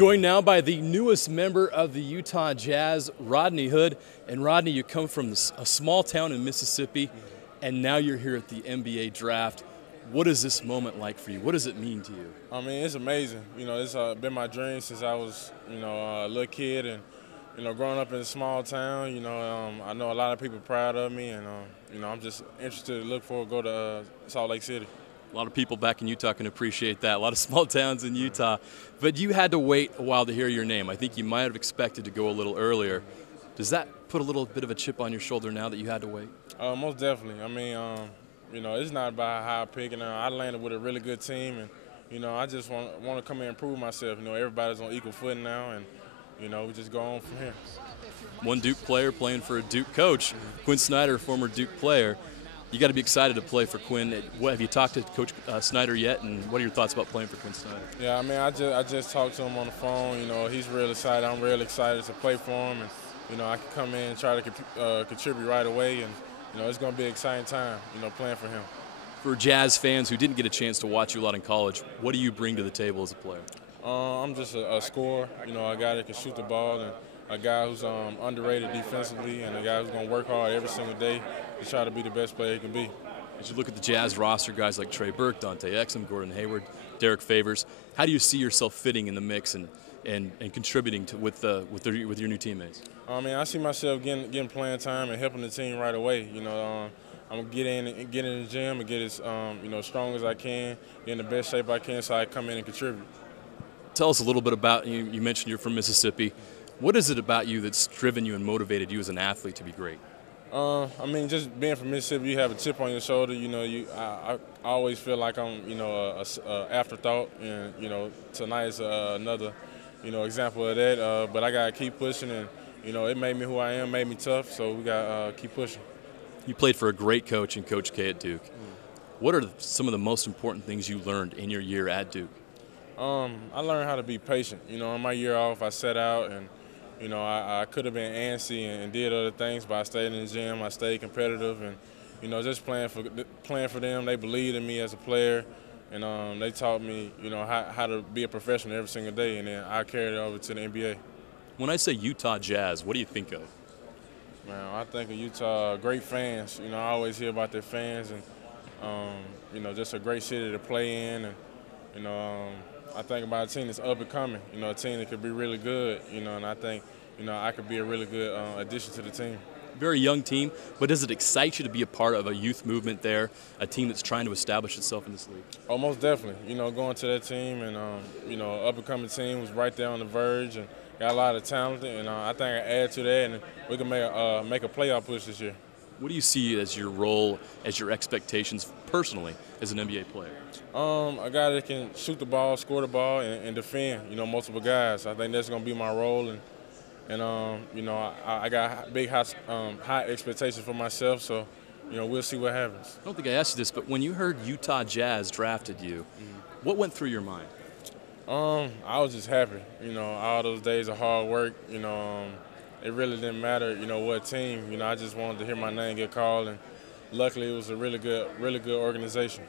Joined now by the newest member of the Utah Jazz, Rodney Hood. And Rodney, you come from a small town in Mississippi, and now you're here at the NBA draft. What is this moment like for you? What does it mean to you? I mean, it's amazing. You know, it's been my dream since I was, a little kid, and growing up in a small town. I know a lot of people proud of me, and I'm just interested to look forward to go to Salt Lake City. A lot of people back in Utah can appreciate that. A lot of small towns in Utah. But you had to wait a while to hear your name. I think you might have expected to go a little earlier. Does that put a little bit of a chip on your shoulder now that you had to wait? Most definitely. I mean, it's not about how I pick. I landed with a really good team, and I just want to come in and prove myself. Everybody's on equal footing now, and we just go on from here. One Duke player playing for a Duke coach. Quinn Snyder, former Duke player. You got to be excited to play for Quinn. Have you talked to Coach Snyder yet, and what are your thoughts about playing for Quinn Snyder? Yeah, I mean, I just talked to him on the phone. He's real excited. I'm real excited to play for him, and I can come in and try to contribute right away, and it's going to be an exciting time, playing for him. For Jazz fans who didn't get a chance to watch you a lot in college, what do you bring to the table as a player? I'm just a scorer, a guy that can shoot the ball, and a guy who's underrated defensively, and a guy who's going to work hard every single day to try to be the best player he can be. As you look at the Jazz roster, guys like Trey Burke, Dante Exum, Gordon Hayward, Derek Favors, how do you see yourself fitting in the mix and contributing with your new teammates? I mean, I see myself getting playing time and helping the team right away. I'm gonna get in the gym and get as strong as I can, get in the best shape I can, so I come in and contribute. Tell us a little bit about you. You mentioned you're from Mississippi. What is it about you that's driven you and motivated you as an athlete to be great? I mean, just being from Mississippi, you have a chip on your shoulder. I always feel like I'm, a afterthought, and tonight is another, example of that. But I gotta keep pushing, and it made me who I am, made me tough. So we gotta keep pushing. You played for a great coach in Coach K at Duke. What are some of the most important things you learned in your year at Duke? I learned how to be patient. On my year off, I set out and. I could have been antsy and did other things, but I stayed in the gym. I stayed competitive, and just playing for them. They believed in me as a player, and they taught me, how to be a professional every single day. And then I carried it over to the NBA. When I say Utah Jazz, what do you think of? Man, I think of Utah, great fans. I always hear about their fans, and just a great city to play in, and I think about a team that's up and coming, a team that could be really good, and I think, I could be a really good addition to the team. Very young team, but does it excite you to be a part of a youth movement there, a team that's trying to establish itself in this league? Oh, most definitely. going to that team and, up and coming team was right there on the verge and got a lot of talent, and I think I add to that, and we can make a playoff push this year. What do you see as your role, as your expectations personally as an NBA player? A guy that can shoot the ball, score the ball, and defend, multiple guys. I think that's going to be my role, and I got high expectations for myself, so, we'll see what happens. I don't think I asked you this, but when you heard Utah Jazz drafted you, what went through your mind? I was just happy, all those days of hard work, it really didn't matter, what team. I just wanted to hear my name get called, and luckily it was a really good organization.